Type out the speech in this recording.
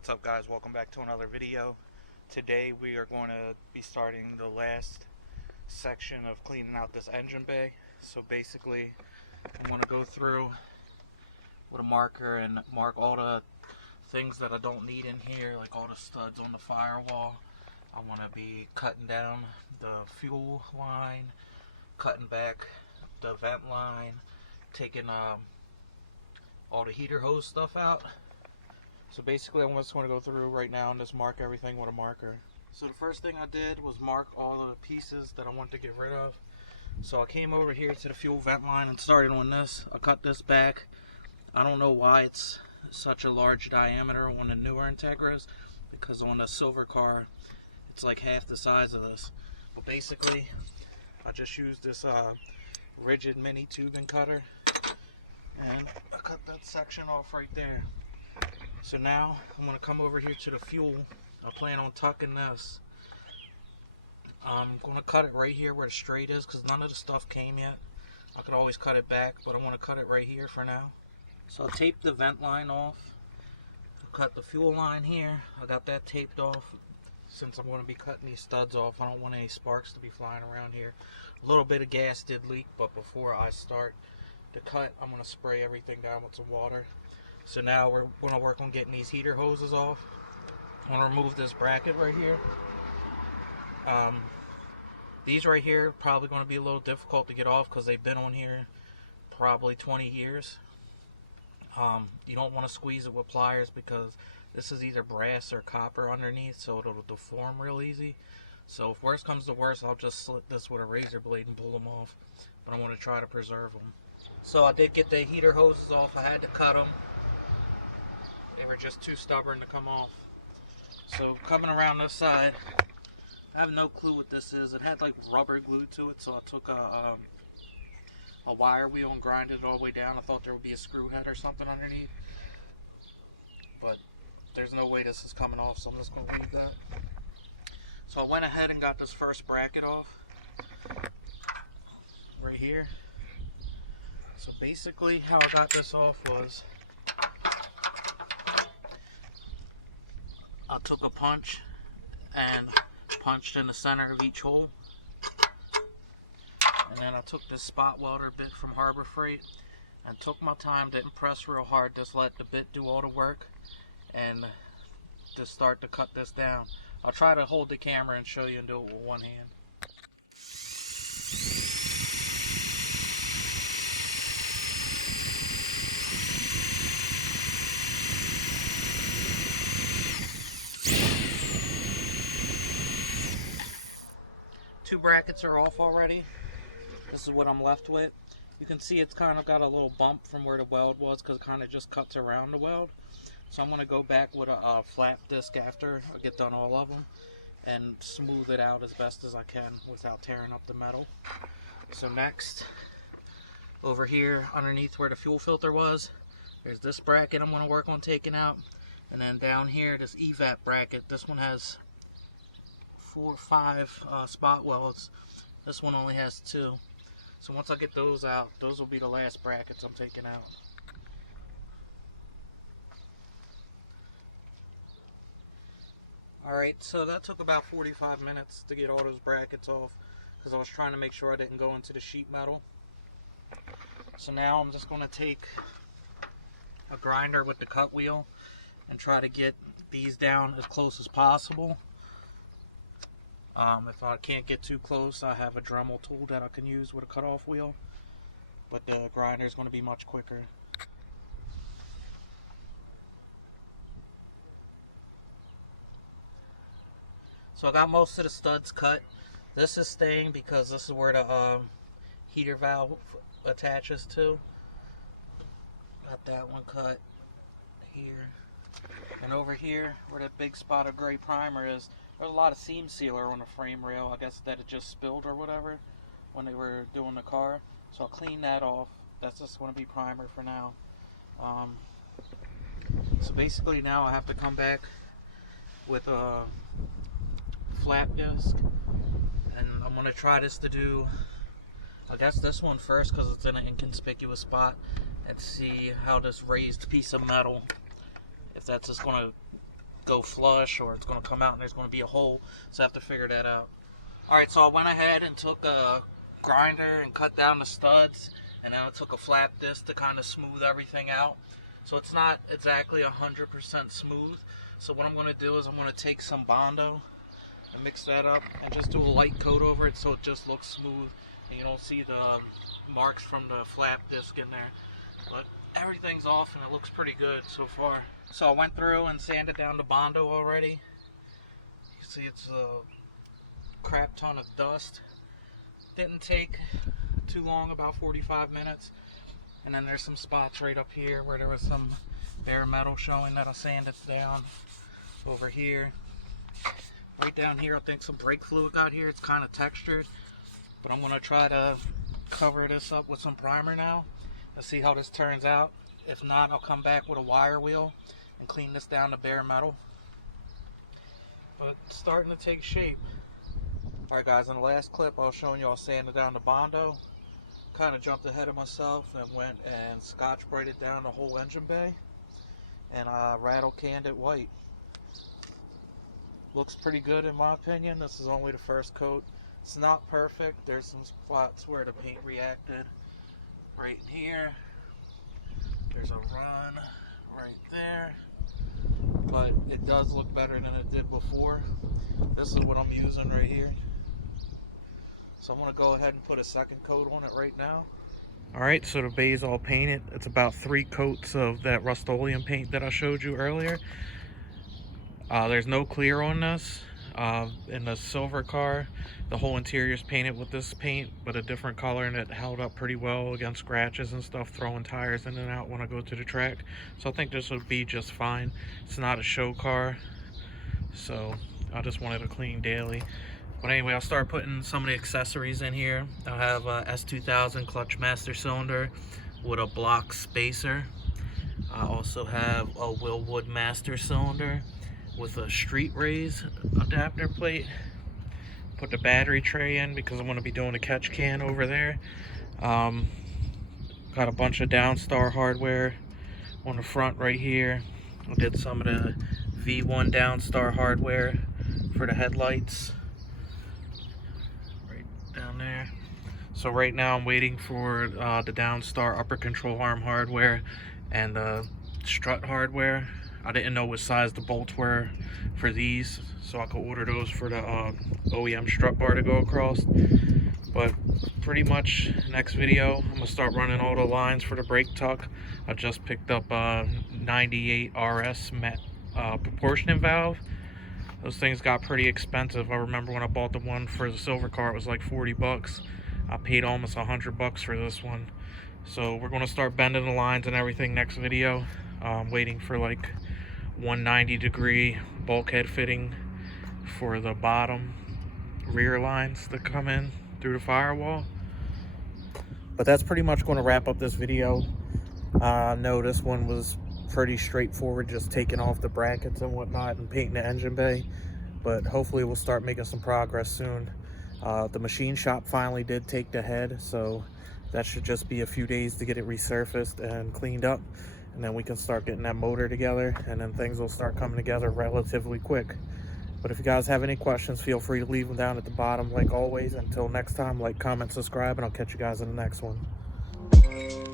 what's up guys, welcome back to another video. Today we are going to be starting the last section of cleaning out this engine bay. So basically I'm going to go through with a marker and mark all the things that I don't need in here, like all the studs on the firewall. I want to be cutting down the fuel line, cutting back the vent line, taking all the heater hose stuff out. So basically I'm just going to go through right now and just mark everything with a marker. So the first thing I did was mark all the pieces that I want to get rid of. So I came over here to the fuel vent line and started on this. I cut this back. I don't know why it's such a large diameter on the newer Integras, because on the silver car it's like half the size of this. But basically I just used this rigid mini tubing cutter and I cut that section off right there. So now I'm going to come over here to the fuel. I plan on tucking this. I'm going to cut it right here where the straight is because none of the stuff came yet. I could always cut it back, but I want to cut it right here for now. So I'll tape the vent line off. I'll cut the fuel line here. I got that taped off. Since I'm going to be cutting these studs off, I don't want any sparks to be flying around here. A little bit of gas did leak, but before I start the cut, I'm going to spray everything down with some water. So now we're going to work on getting these heater hoses off. I'm going to remove this bracket right here. These right here are probably going to be a little difficult to get off because they've been on here probably 20 years. You don't want to squeeze it with pliers because this is either brass or copper underneath, so it'll deform real easy. So if worse comes to worse, I'll just slit this with a razor blade and pull them off. But I want to try to preserve them. So I did get the heater hoses off. I had to cut them. They were just too stubborn to come off. So coming around this side, I have no clue what this is. It had like rubber glued to it, so I took a wire wheel and grinded it all the way down. I thought there would be a screw head or something underneath, but there's no way this is coming off, so I'm just going to leave that. So I went ahead and got this first bracket off right here. So basically how I got this off was I took a punch and punched in the center of each hole, and then I took this spot welder bit from Harbor Freight and took my time, didn't press real hard, just let the bit do all the work and just start to cut this down. I'll try to hold the camera and show you and do it with one hand. Two brackets are off already. This is what I'm left with. You can see it's kind of got a little bump from where the weld was because it kind of just cuts around the weld. So I'm going to go back with a flat disc after I get done all of them and smooth it out as best as I can without tearing up the metal. So next, over here underneath where the fuel filter was, there's this bracket I'm going to work on taking out. And then down here, this evap bracket, this one has 4 or 5 spot welds. This one only has 2. So once I get those out, those will be the last brackets I'm taking out. Alright, so that took about 45 minutes to get all those brackets off because I was trying to make sure I didn't go into the sheet metal. So now I'm just going to take a grinder with the cut wheel and try to get these down as close as possible. If I can't get too close, I have a Dremel tool that I can use with a cutoff wheel, but the grinder is going to be much quicker. So I got most of the studs cut. This is staying because this is where the heater valve attaches to. Got that one cut here. And over here, where that big spot of gray primer is, there's a lot of seam sealer on the frame rail. I guess that it just spilled or whatever when they were doing the car. So I'll clean that off. That's just going to be primer for now. So basically now I have to come back with a flat disc. And I'm going to try this to do, I guess this one first because it's in an inconspicuous spot, and see how this raised piece of metal, if that's just going to go flush or it's going to come out and there's going to be a hole. So I have to figure that out. Alright, so I went ahead and took a grinder and cut down the studs, and then I took a flat disc to kind of smooth everything out. So it's not exactly 100% smooth. So what I'm going to do is I'm going to take some Bondo and mix that up and just do a light coat over it so it just looks smooth and you don't see the marks from the flap disc in there. But everything's off and it looks pretty good so far. So I went through and sanded down the Bondo already. You see it's a crap ton of dust. Didn't take too long, about 45 minutes. And then there's some spots right up here where there was some bare metal showing that I sanded down. Over here, right down here, I think some brake fluid got here. It's kind of textured, but I'm going to try to cover this up with some primer now. Let's see how this turns out. If not, I'll come back with a wire wheel and clean this down to bare metal. But it's starting to take shape. Alright guys, in the last clip I was showing y'all sanding down the Bondo. Kind of jumped ahead of myself and went and scotch brighted down the whole engine bay. And I rattle canned it white. Looks pretty good in my opinion. This is only the first coat. It's not perfect. There's some spots where the paint reacted. Right in here. There's a run right there. But it does look better than it did before. This is what I'm using right here. So I'm going to go ahead and put a second coat on it right now. Alright, so the bay is all painted. It's about 3 coats of that Rust-Oleum paint that I showed you earlier. There's no clear on this. In the silver car, the whole interior is painted with this paint, but a different color, and it held up pretty well against scratches and stuff, throwing tires in and out when I go to the track. So I think this would be just fine. It's not a show car, so I just wanted to clean daily. But anyway, I'll start putting some of the accessories in here. I have a S2000 clutch master cylinder with a block spacer. I also have a Willwood master cylinder with a street raise adapter plate. Put the battery tray in because I'm going to be doing a catch can over there. Got a bunch of Downstar hardware on the front right here. I did some of the V1 Downstar hardware for the headlights right down there. So right now I'm waiting for the Downstar upper control arm hardware and the strut hardware. I didn't know what size the bolts were for these, so I could order those for the OEM strut bar to go across. But pretty much next video, I'm going to start running all the lines for the brake tuck. I just picked up a 98 RS proportioning valve. Those things got pretty expensive. I remember when I bought the one for the silver car, it was like 40 bucks. I paid almost 100 bucks for this one. So we're going to start bending the lines and everything next video. Waiting for like 190-degree bulkhead fitting for the bottom rear lines to come in through the firewall. But that's pretty much going to wrap up this video. No, this one was pretty straightforward, just taking off the brackets and whatnot and painting the engine bay. But hopefully we'll start making some progress soon. The machine shop finally did take the head, so that should just be a few days to get it resurfaced and cleaned up. And then we can start getting that motor together, and then things will start coming together relatively quick. But if you guys have any questions, feel free to leave them down at the bottom like always. Until next time, like, comment, subscribe, and I'll catch you guys in the next one.